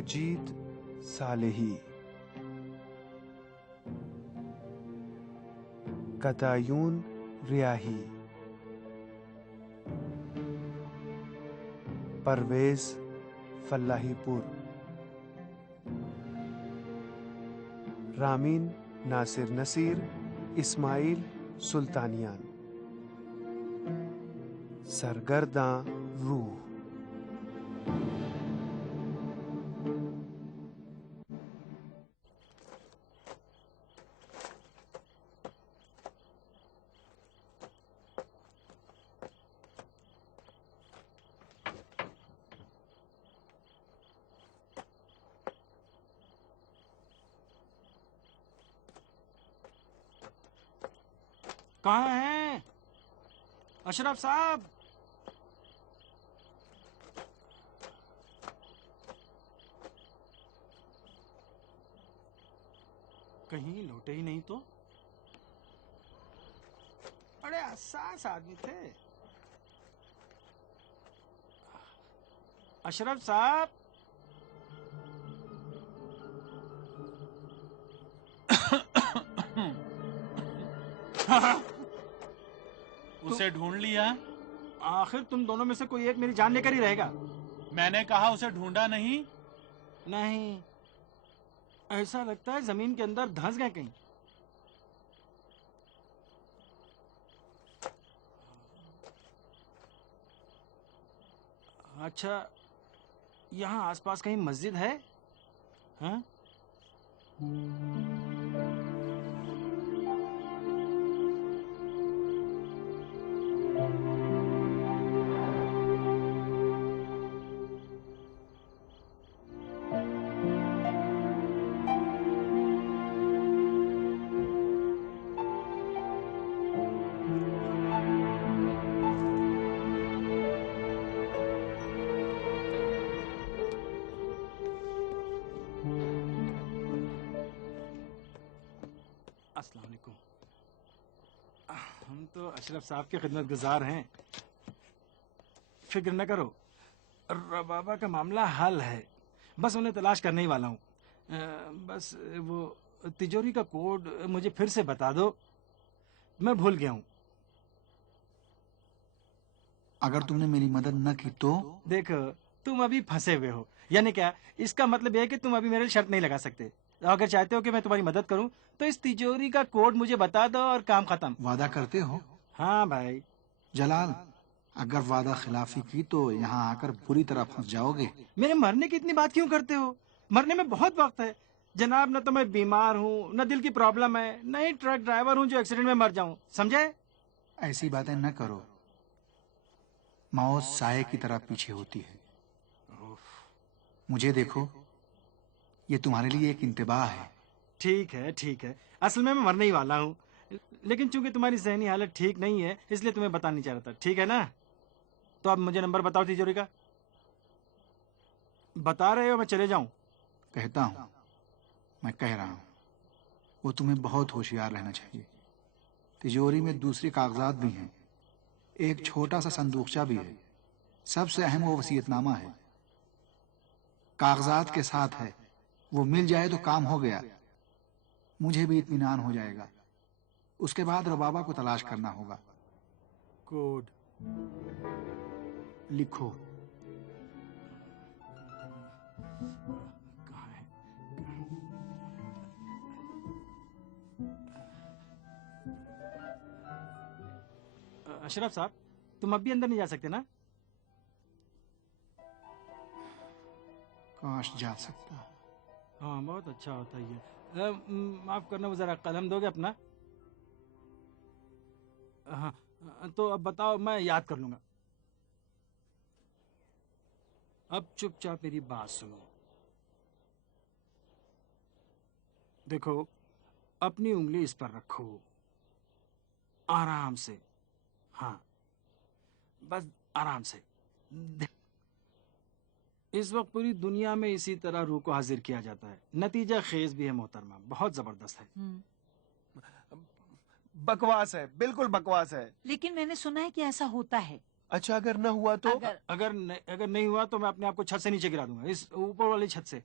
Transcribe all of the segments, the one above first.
मजीद Salehi, कतायून रियाही, Parvez फल्लाहीपुर, Ramin Nasir Naseer, Ismail सुल्तानियान, सरगर्दां रूह। कहाँ हैं अशरफ साहब? कहीं लौटे ही नहीं तो? बड़े हसास आदमी थे अशरफ साहब। उसे ढूंढ लिया? आखिर तुम दोनों में से कोई एक मेरी जान लेकर ही रहेगा। मैंने कहा उसे ढूंढा नहीं। नहीं, ऐसा लगता है जमीन के अंदर धंस गए कहीं। अच्छा, यहाँ आसपास कहीं मस्जिद है? हाँ? अस्सलाम वालेकुम। हम तो अशरफ साहब के खिदमतगुजार हैं। फिक्र न करो, रबाबा का मामला हल है। बस उन्हें तलाश करने ही वाला हूँ। बस वो तिजोरी का कोड मुझे फिर से बता दो, मैं भूल गया हूँ। अगर तुमने मेरी मदद न की तो? देखो, तुम अभी फंसे हुए हो। यानी क्या? इसका मतलब यह है कि तुम अभी मेरे लिए शर्त नहीं लगा सकते। अगर चाहते हो कि मैं तुम्हारी मदद करूं तो इस तिजोरी का कोड मुझे बता दो और काम खत्म। वादा करते हो? हाँ भाई। जलाल, अगर वादा खिलाफी की तो यहाँ आकर बुरी तरह फंस जाओगे। मेरे मरने की इतनी बात क्यों करते हो? मरने में बहुत वक्त है जनाब। न तो मैं बीमार हूँ, न दिल की प्रॉब्लम है, न ही ट्रक ड्राइवर हूँ जो एक्सीडेंट में मर जाऊं, समझे? ऐसी बातें न करो। मौत साये की तरह पीछे होती है। मुझे देखो, ये तुम्हारे लिए एक इंतबाह है। ठीक है, ठीक है। असल में मैं मरने ही वाला हूँ, लेकिन चूंकि तुम्हारी ज़हनी हालत ठीक नहीं है इसलिए तुम्हें बता नहीं चाह रहा था। ठीक है ना? तो अब मुझे नंबर बताओ तिजोरी का। बता रहे हो मैं चले जाऊं? कहता हूँ, मैं कह रहा हूँ, वो तुम्हें बहुत होशियार रहना चाहिए। तिजोरी में दूसरे कागजात भी हैं, एक छोटा सा संदूकचा भी है। सबसे अहम वो वसीयतनामा है, कागजात के साथ है। वो मिल जाए तो काम हो गया, मुझे भी इत्मीनान हो जाएगा। उसके बाद रबाबा को तलाश करना होगा। कोड लिखो। कहाँ है? अशरफ साहब, तुम अब भी अंदर नहीं जा सकते ना? काश जा सकता। हाँ, बहुत अच्छा होता है ये। माफ करना, वो जरा कलम दोगे अपना? हाँ, तो अब बताओ, मैं याद कर लूंगा। अब चुपचाप मेरी बात सुनो। देखो, अपनी उंगली इस पर रखो, आराम से। हाँ, बस आराम से। इस वक्त पूरी दुनिया में इसी तरह रूह को हाजिर किया जाता है। नतीजा खेज भी है मोहतरमा, बहुत जबरदस्त है। बकवास है, बिल्कुल बकवास है। लेकिन मैंने सुना है कि ऐसा होता है। अच्छा अगर न हुआ तो? अगर नहीं हुआ तो मैं अपने आप को छत से नीचे गिरा दूंगा, इस ऊपर वाली छत से।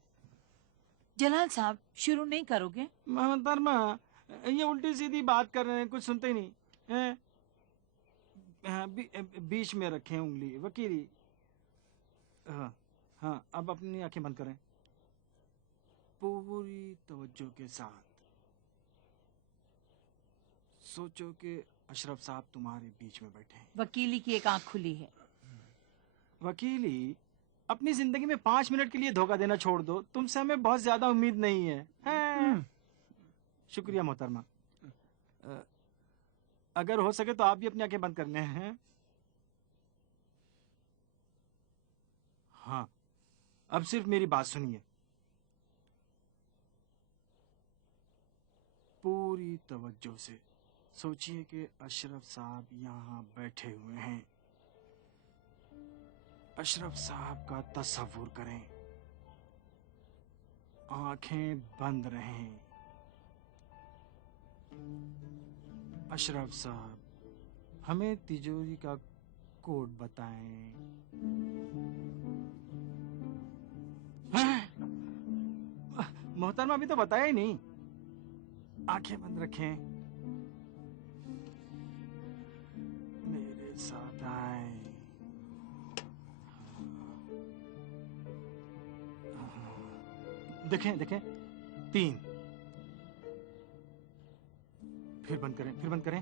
जलाल साहब शुरू नहीं करोगे? मोहतरमा, ये उल्टी सीधी बात कर रहे हैं, कुछ सुनते ही नहीं हैं? बीच में रखें उंगली वकीली। हाँ हाँ, अब अपनी आंखें बंद करें पूरी तवज्जो के साथ। सोचो कि अशरफ साहब तुम्हारे बीच में बैठे हैं। वकीली की एक आंख खुली है। वकीली, अपनी जिंदगी में 5 मिनट के लिए धोखा देना छोड़ दो, तुमसे हमें बहुत ज्यादा उम्मीद नहीं है, हैं? शुक्रिया मोहतरमा। अगर हो सके तो आप भी अपनी आंखें बंद कर लें। हैं? हाँ, अब सिर्फ मेरी बात सुनिए पूरी तवज्जो से। सोचिए कि अशरफ साहब यहाँ बैठे हुए हैं। अशरफ साहब का तस्वुर करें, आंखें बंद रहें। अशरफ साहब हमें तिजोरी का कोड बताएं। मोहतरमा अभी तो बताया ही नहीं। आंखें बंद रखें, मेरे साथ आए। देखें देखें, 3। फिर बंद करें, फिर बंद करें।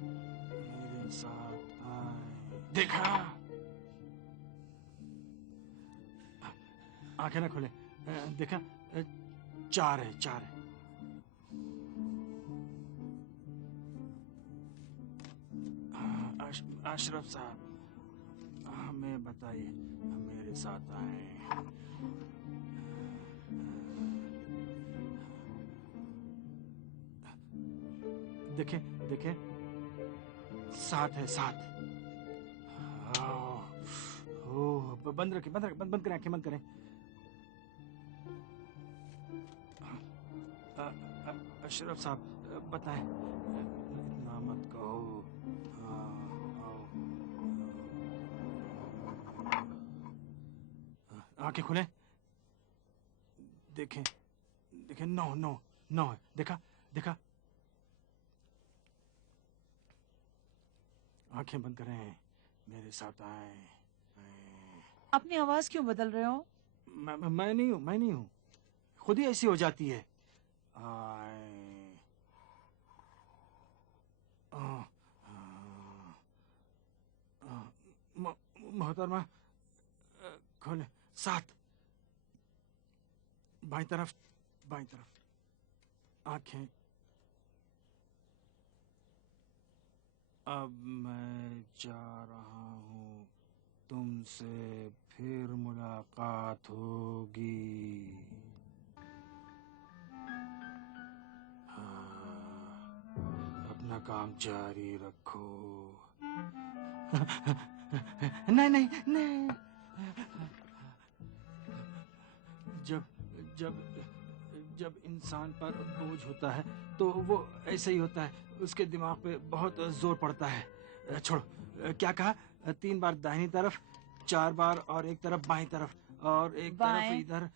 मेरे साथ आए। देखा? आंखें ना खोले। देखा? 4 है, 4 है। अशरफ साहब हमें बताइए, मेरे साथ आए। देखें देखें, 7 है, 7। बंद रखें, बंद रखें, बंद करें, आंखें बंद करें। अशरफ साहब बताएं। इतना मत कहो। आंखें खुले। देखें देखें, 9 9 9 है। देखा? देखा? आंखें बंद करें, मेरे साथ आए। अपनी आवाज क्यों बदल रहे हो? मैं नहीं हूँ, मैं नहीं हूँ, खुद ही ऐसी हो जाती है। आए। मोहतरमा खोले। 7। बाईं तरफ, बाईं तरफ। आंखें। अब मैं जा रहा हूँ, तुमसे फिर मुलाकात होगी। हाँ, अपना काम जारी रखो। नहीं नहीं नहीं। जब जब जब इंसान पर बोझ होता है तो वो ऐसे ही होता है, उसके दिमाग पे बहुत जोर पड़ता है। छोड़ो, क्या कहा? 3 बार दाहिनी तरफ, 4 बार और एक तरफ बाईं तरफ, और एक तरफ इधर।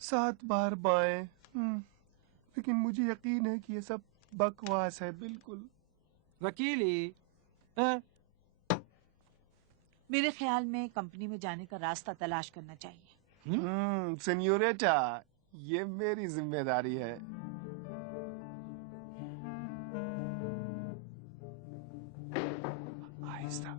7 बार बाएं। लेकिन मुझे यकीन है कि ये सब बकवास है, बिल्कुल। वकीली, मेरे ख्याल में कंपनी में जाने का रास्ता तलाश करना चाहिए। सेन्योरेटा, ये मेरी जिम्मेदारी है। आहिस्ता।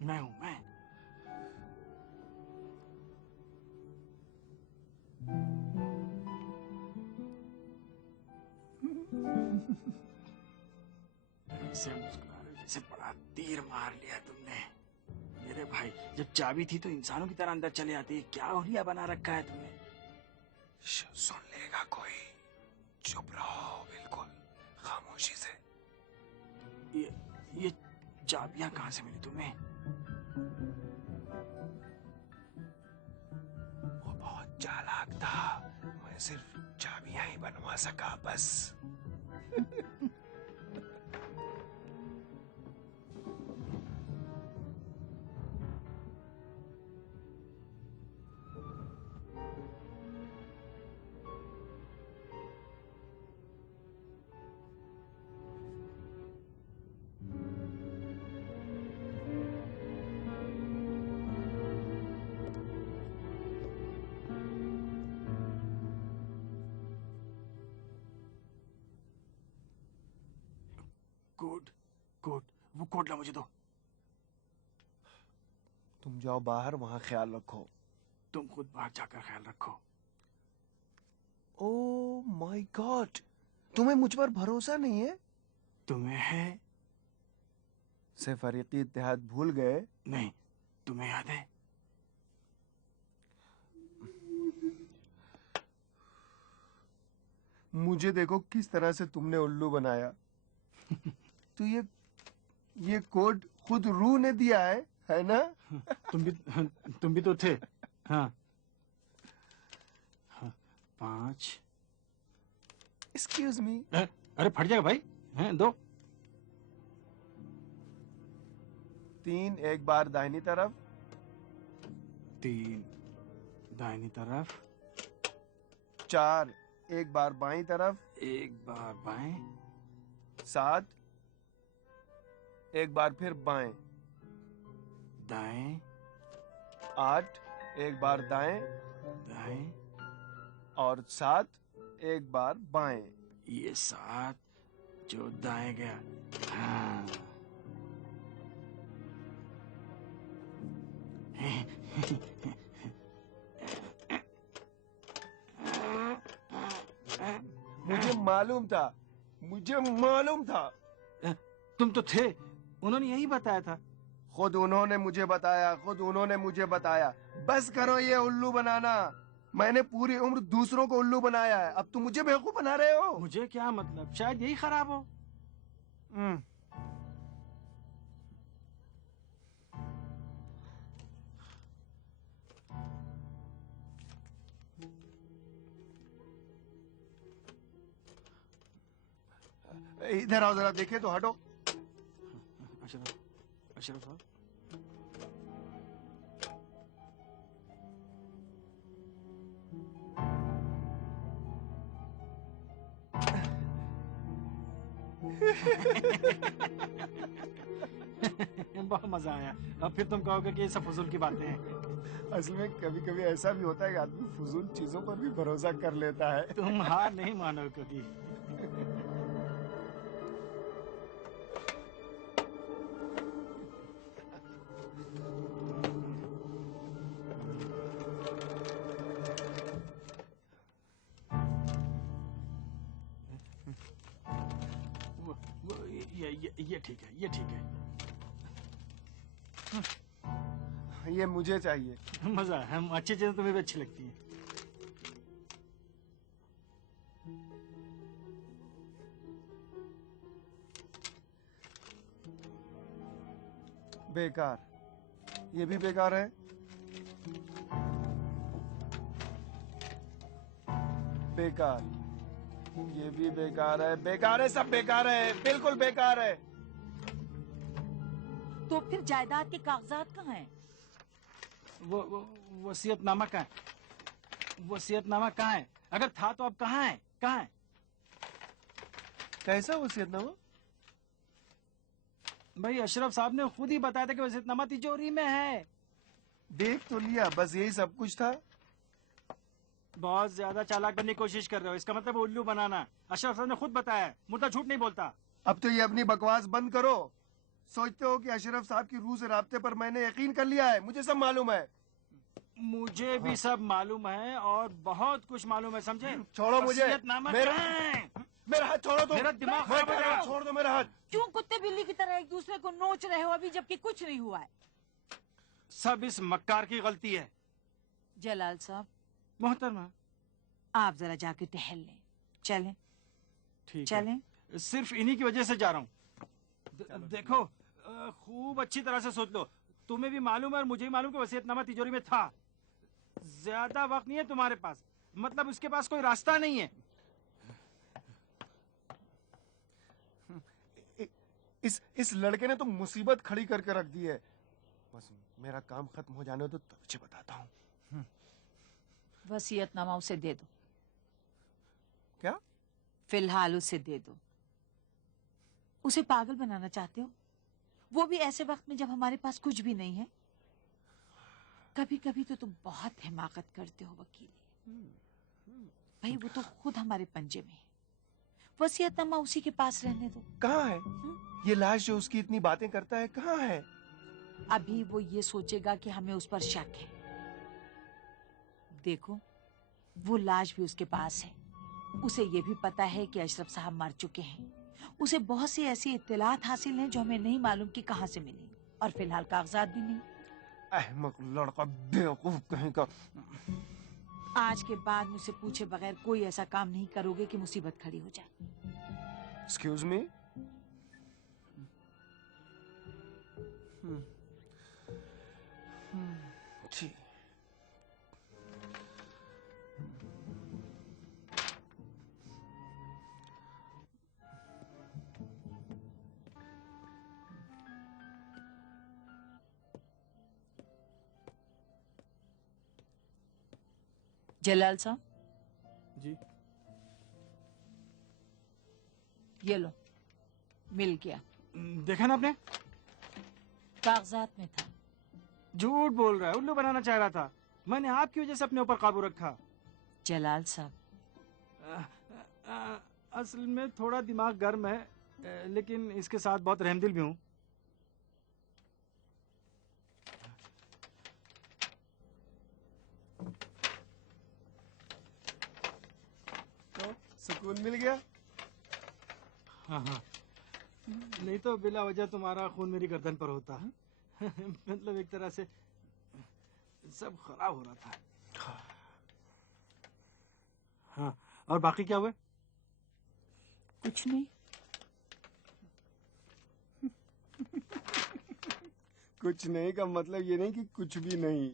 मैं हूं, मैं। ऐसे मुस्कुरा रहे जैसे बड़ा तीर मार लिया तुमने। मेरे भाई, जब चाबी थी तो इंसानों की तरह अंदर चले आती। क्या हुलिया बना रखा है तुमने? सुन लेगा कोई, चुप रहो, बिल्कुल खामोशी से। यहाँ कहाँ से मिली तुम्हें? वो बहुत चालाक था, मैं सिर्फ चाबियां ही बनवा सका बस। कोड, कोड, वो कोड ला मुझे दो। तुम जाओ बाहर, वहां ख्याल रखो। तुम खुद बाहर जाकर ख्याल रखो। ओह माय गॉड, तुम्हें मुझ पर भरोसा नहीं है? तुम्हें है? सिर्फ फरीकी इत्तेहाद भूल गए? नहीं, तुम्हें याद है? मुझे देखो किस तरह से तुमने उल्लू बनाया। तो ये कोड खुद रूह ने दिया है ना? तुम भी तो थे। हाँ, 5। Excuse me. अरे फट जाएगा भाई। हैं, 2। 3 एक बार दाहिनी तरफ। 3 दाहिनी तरफ। 4 एक बार बाईं तरफ। 1 बार बाएं। 7 एक बार फिर बाएं। दाएं। 8 एक बार दाएं। दाएं। और 7 एक बार बाएं। ये 7 जो दाएं गया। हाँ। मुझे मालूम था। तुम तो थे, उन्होंने यही बताया था। खुद उन्होंने मुझे बताया। बस करो ये उल्लू बनाना। मैंने पूरी उम्र दूसरों को उल्लू बनाया है, अब तुम मुझे बेवकूफ बना रहे हो। मुझे क्या मतलब, शायद यही खराब हो। इधर आओ जरा, देखे तो हटो। अशरफ साहब, बहुत मजा आया। अब फिर तुम कहोगे कि ये सब फजूल की बातें हैं। असल में कभी कभी ऐसा भी होता है कि आदमी फजूल चीजों पर भी भरोसा कर लेता है। तुम हार नहीं मानो कभी। ये ठीक है, ये ठीक है। ये मुझे चाहिए। मजा है, हम अच्छी चीजें तुम्हें भी अच्छी लगती हैं। बेकार, ये भी बेकार है। बेकार, ये भी बेकार है। बेकार है, सब बेकार है, बिल्कुल बेकार है। तो फिर जायदाद के कागजात कहाँ हैं? वो वसीयतनामा कहाँ है? वसीयतनामा कहाँ है? अगर था तो अब कहाँ है? कहाँ है? कैसा वसीयतनामा? भाई अशरफ साहब ने खुद ही बताया था कि वसीयतनामा तिजोरी में है। देख तो लिया, बस यही सब कुछ था। बहुत ज्यादा चालाक बनने की कोशिश कर रहे हो, इसका मतलब उल्लू बनाना। अशरफ साहब ने खुद बताया, मुर्दा झूठ नहीं बोलता। अब तो ये अपनी बकवास बंद करो। सोचते हो कि अशरफ साहब की रूह से राब्ते पर मैंने यकीन कर लिया है? मुझे सब मालूम है। मुझे भी सब मालूम है और बहुत कुछ मालूम है, समझे? छोड़ो मुझे। वसीयतनामा मेरा कहाँ है? मेरा हाथ छोड़ो तुम। मेरा दिमाग खराब हो रहा है। छोड़ दो मेरा हाथ। क्यों कुत्ते बिल्ली की तरह एक दूसरे को नोच रहे हो अभी, जबकि कुछ नहीं हुआ है? सब इस मक्कार की गलती है। जलाल साहब, मोहतरमा, आप जरा जाके टहल लें। चलें? ठीक चलें? है, सिर्फ इन्हीं की वजह से जा रहा हूँ। देखो, खूब अच्छी तरह से सोच लो। तुम्हें भी मालूम है और मुझे भी मालूम कि वसीयतनामा तिजोरी में था। ज्यादा वक्त नहीं है तुम्हारे पास, मतलब उसके पास कोई रास्ता नहीं है। इस लड़के ने तो मुसीबत खड़ी करके रख दी है। बस मेरा काम खत्म हो जाने दो, तब तुझे बताता हूँ। वसीयतनामा उसे दे दो। क्या? फिलहाल उसे दे दो। उसे पागल बनाना चाहते हो, वो भी ऐसे वक्त में जब हमारे पास कुछ भी नहीं है। कभी कभी तो तुम बहुत हिमाकत करते हो वकील। भाई वो तो खुद हमारे पंजे में है। वसीयतनामा उसी के पास रहने दो। कहाँ है ये लाश जो उसकी इतनी बातें करता है? कहाँ है? अभी वो ये सोचेगा कि हमें उस पर शक है। देखो, वो लाश भी उसके पास है। उसे ये भी पता है कि अशरफ साहब मर चुके हैं। उसे बहुत सी ऐसी इत्तलात हासिल हैं जो हमें नहीं मालूम कि कहाँ से मिली, और फिलहाल कागजात भी नहीं। अहमक लड़का, बेवकूफ कहीं का। आज के बाद मुझसे पूछे बगैर कोई ऐसा काम नहीं करोगे कि मुसीबत खड़ी हो जाए। Excuse me. जी। जलाल साहब, जी। ये लो, मिल गया। देखा ना आपने, कागजात में था। झूठ बोल रहा है, उल्लू बनाना चाह रहा था। मैंने आपकी वजह से अपने ऊपर काबू रखा। जलाल साहब, असल में थोड़ा दिमाग गर्म है, लेकिन इसके साथ बहुत रहमदिल भी हूँ। तो सुकून मिल गया? हाँ हाँ, नहीं तो बिला वजह तुम्हारा खून मेरी गर्दन पर होता है। मतलब एक तरह से सब खराब हो रहा था। हाँ, और बाकी क्या हुआ? कुछ नहीं। कुछ नहीं का मतलब ये नहीं कि कुछ भी नहीं।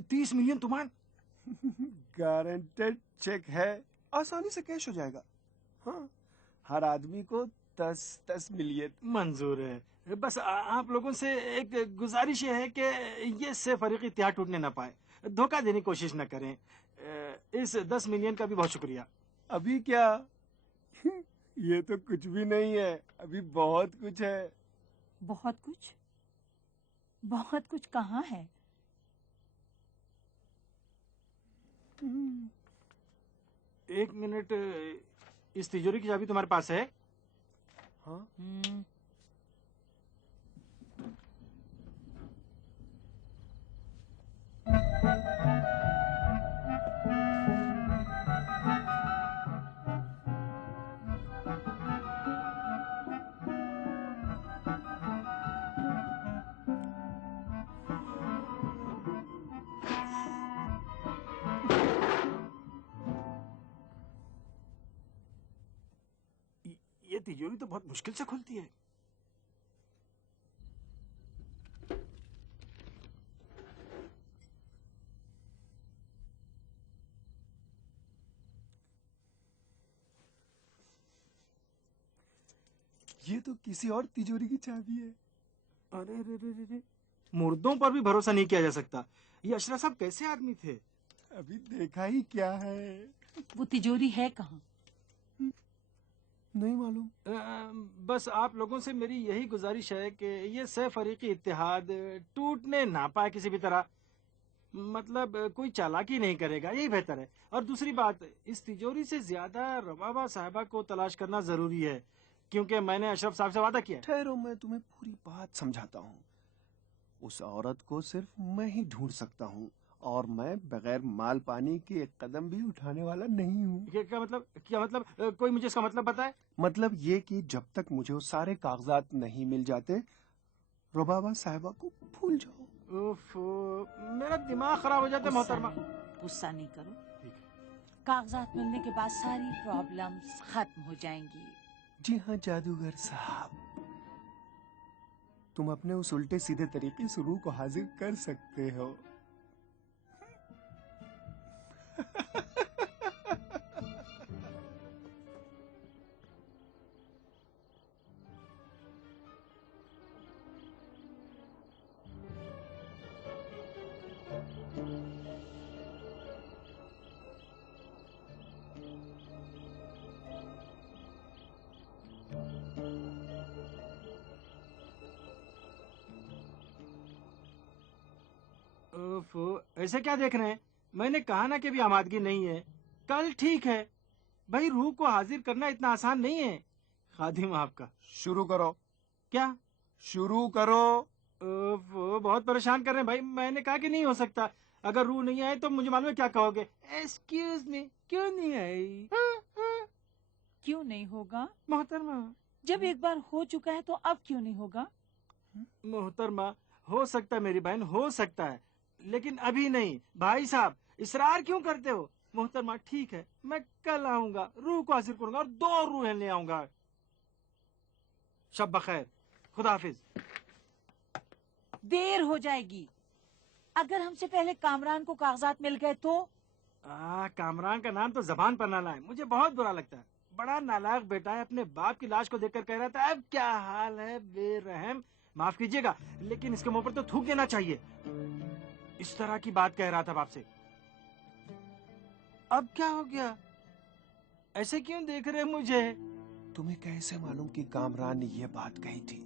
30 मिलियन तुमान? गारंटेड चेक है, आसानी से कैश हो जाएगा। हाँ, हर आदमी को 10 मिलियन मंजूर है। बस आप लोगों से एक गुजारिश है कि ये से फरीक इत्तेहाद टूटने ना पाए, धोखा देने की कोशिश न करें। इस 10 मिलियन का भी बहुत शुक्रिया। अभी क्या? ये तो कुछ भी नहीं है, अभी बहुत कुछ है। बहुत कुछ? बहुत कुछ कहाँ है? एक मिनट, इस तिजोरी की चाबी तुम्हारे पास है? हाँ? ये तिजोरी तो बहुत मुश्किल से खुलती है। ये तो किसी और तिजोरी की चाबी है। अरे रे रे रे रे, मुर्दों पर भी भरोसा नहीं किया जा सकता। ये अशरफ साहब कैसे आदमी थे? अभी देखा ही क्या है। वो तिजोरी है कहाँ? नहीं मालूम। बस आप लोगों से मेरी यही गुजारिश है कि ये सह फरीकी इत्तेहाद टूटने ना पाए किसी भी तरह। मतलब कोई चालाकी नहीं करेगा, यही बेहतर है। और दूसरी बात, इस तिजोरी से ज्यादा रबाबा साहिबा को तलाश करना जरूरी है, क्योंकि मैंने अशरफ साहब से वादा किया है। ठहरो, मैं तुम्हें पूरी बात समझाता हूँ। उस औरत को सिर्फ मैं ही ढूंढ सकता हूँ, और मैं बगैर माल पानी के एक कदम भी उठाने वाला नहीं हूँ। क्या मतलब? क्या मतलब? कोई मुझे इसका मतलब बताए। मतलब ये कि जब तक मुझे वो सारे कागजात नहीं मिल जाते, रुबाबा साहिबा को भूल जाओ। उफ, मेरा दिमाग खराब हो जाता है मोहतरमा। गुस्सा नहीं करो। ठीक है। कागजात मिलने के बाद सारी प्रॉब्लम्स खत्म हो जाएंगी। जी हाँ जादूगर साहब, तुम अपने उस उल्टे सीधे तरीके से रूह को हाजिर कर सकते हो। ओफो, ऐसे क्या देख रहे हैं? मैंने कहा ना कि भी आमादगी नहीं है। कल ठीक है भाई, रूह को हाजिर करना इतना आसान नहीं है। खादिम आपका। शुरू करो। क्या? शुरू करो। ओफो, बहुत परेशान कर रहे हैं भाई। मैंने कहा कि नहीं हो सकता। अगर रूह नहीं आए तो मुझे मालूम है क्या कहोगे। एक्सक्यूज मी, क्यों नहीं आई? क्यों नहीं होगा? मोहतरमा। जब एक बार हो चुका है तो अब क्यों नहीं होगा? मोहतरमा, हो सकता है मेरी बहन, हो सकता है, लेकिन अभी नहीं। भाई साहब, इसरार क्यों करते हो? मोहतरमा ठीक है, मैं कल आऊंगा, रूह को हाजिर करूंगा और 2 रूहें ले आऊंगा। शब बखैर, खुदा हाफिज। देर हो जाएगी। अगर हमसे पहले कामरान को कागजात मिल गए तो? कामरान का नाम तो जबान पर ना लाए, मुझे बहुत बुरा लगता है। बड़ा नालायक बेटा है, अपने बाप की लाश को देखकर कह रहा था अब क्या हाल है बेरहम। माफ कीजिएगा, लेकिन इसके मुंह पर तो थूक देना चाहिए। इस तरह की बात कह रहा था बाप से। अब क्या हो गया? ऐसे क्यों देख रहे मुझे? तुम्हें कैसे मालूम कि कामरान ने यह बात कही थी?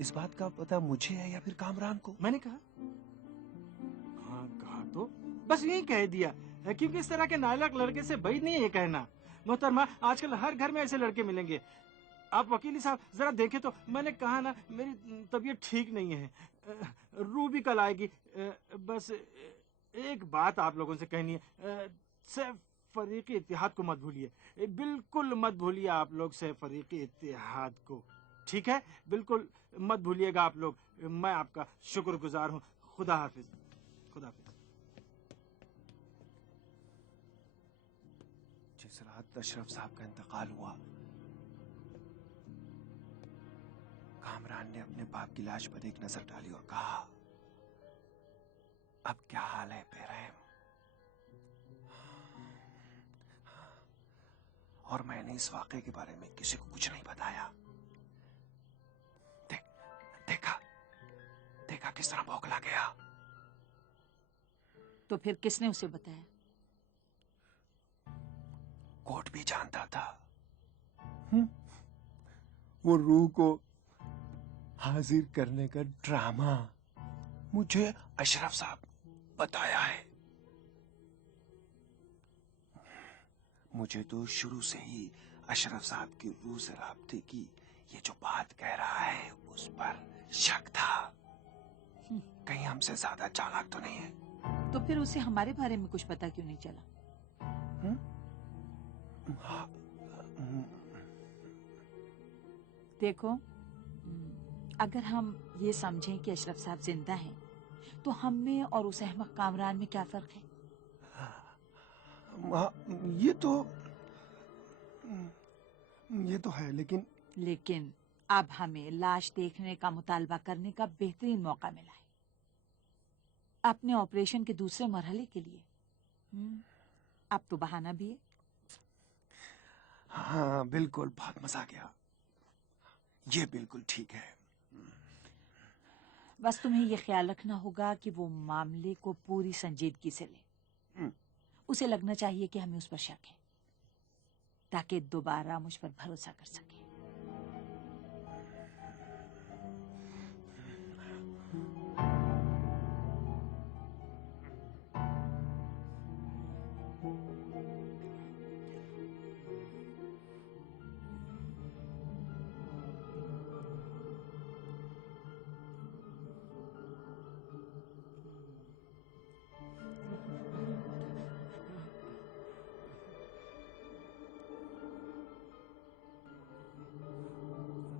इस बात का पता मुझे है या फिर कामरान को? मैंने कहा, हाँ कहा तो बस यही कह दिया, क्योंकि इस तरह के नालायक लड़के से बैठ नहीं है ये कहना। मोहतरमा, आजकल हर घर में ऐसे लड़के मिलेंगे। आप वकीली साहब जरा देखें तो। मैंने कहा ना, मेरी तबीयत ठीक नहीं है। रूह भी कल आएगी। बस एक बात आप लोगों से कहनी है, सिर्फ फरीक इत्तेहाद को मत भूलिए। बिल्कुल मत भूलिए आप लोग सिर्फ फरीक इत्तेहाद को, ठीक है? बिल्कुल मत भूलिएगा आप लोग। मैं आपका शुक्रगुजार हूँ। खुदा हाफिज। खुदा हाफिज। जिस रात अशरफ साहब का इंतकाल हुआ, कामरान ने अपने बाप की लाश पर एक नजर डाली और कहा, अब क्या हाल है बेरहम? और मैंने इस वाकये के बारे में किसी को कुछ नहीं बताया। देखा देखा किस तरह बौखला गया। तो फिर किसने उसे बताया? कोर्ट भी जानता था। वो रूह को हाजिर करने का ड्रामा मुझे अशरफ साहब बताया है। मुझे तो शुरू से ही अशरफ साहब की रूह से राब्ते की ये जो बात कह रहा है उस पर शक था। कहीं हमसे ज्यादा चालाक तो नहीं है। तो फिर उसे हमारे बारे में कुछ पता क्यों नहीं चला? देखो, अगर हम ये समझें कि अशरफ साहब जिंदा हैं, तो हम में और उस अहमक कामरान में क्या फर्क है? ये तो है, लेकिन अब हमें लाश देखने का मुतालबा करने का बेहतरीन मौका मिला है अपने ऑपरेशन के दूसरे मरहले के लिए। अब तो बहाना भी है। हाँ बिल्कुल, बहुत मजा आ गया। ये बिल्कुल ठीक है। बस तुम्हें ये ख्याल रखना होगा कि वो मामले को पूरी संजीदगी से ले। उसे लगना चाहिए कि हमें उस पर शक है, ताकि दोबारा मुझ पर भरोसा कर सके।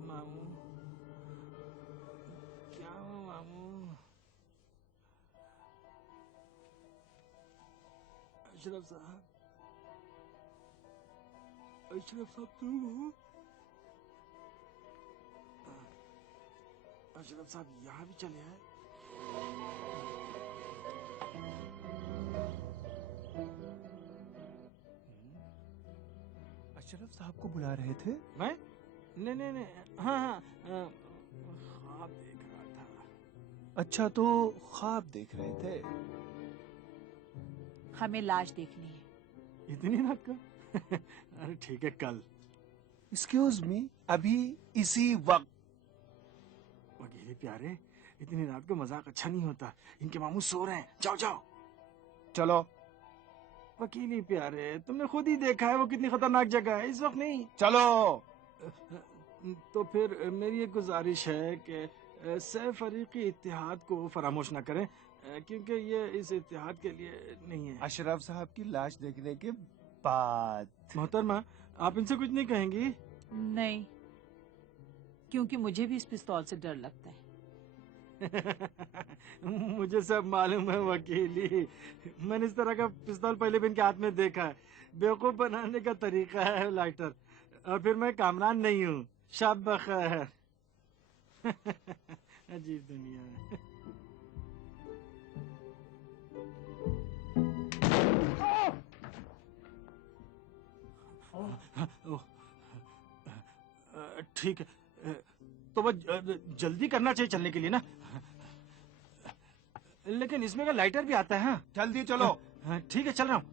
मामू, क्या हुआ मामू? अशरफ साहब, अशरफ साहब तुम हो? अशरफ साहब यहाँ भी चले आए। अशरफ साहब को बुला रहे थे? मैं? नहीं, हाँ हाँ, ख्वाब देख रहा था। अच्छा, तो ख्वाब देख रहे थे? हमें लाश देखनी है। इतनी रात का? अरे ठीक है, कल। एक्सक्यूज मी, अभी इसी वक्त? वकील प्यारे, इतनी रात को मजाक अच्छा नहीं होता। इनके मामू सो रहे हैं, जाओ जाओ। चलो। वकील प्यारे, तुमने खुद ही देखा है वो कितनी खतरनाक जगह है। इस वक्त नहीं। चलो। तो फिर मेरी एक गुजारिश है कि सैफ फरीकी इत्तेहाद को फरामोश न करें, क्योंकि ये इस इत्तेहाद के लिए नहीं है। अशरफ साहब की लाश देखने के बाद। मोहतरमा, आप इनसे कुछ नहीं कहेंगी? नहीं, क्योंकि मुझे भी इस पिस्तौल से डर लगता है। मुझे सब मालूम है वकीली। मैंने इस तरह का पिस्तौल पहले भी इनके हाथ में देखा है। बेवकूफ बनाने का तरीका है लाइटर। और फिर मैं कामरान नहीं हूँ। शब बखैर। अजीब दुनिया है। ठीक है, तो वो जल्दी करना चाहिए चलने के लिए ना। लेकिन इसमें का लाइटर भी आता है। हाँ जल्दी चलो। ठीक है, चल रहा हूँ।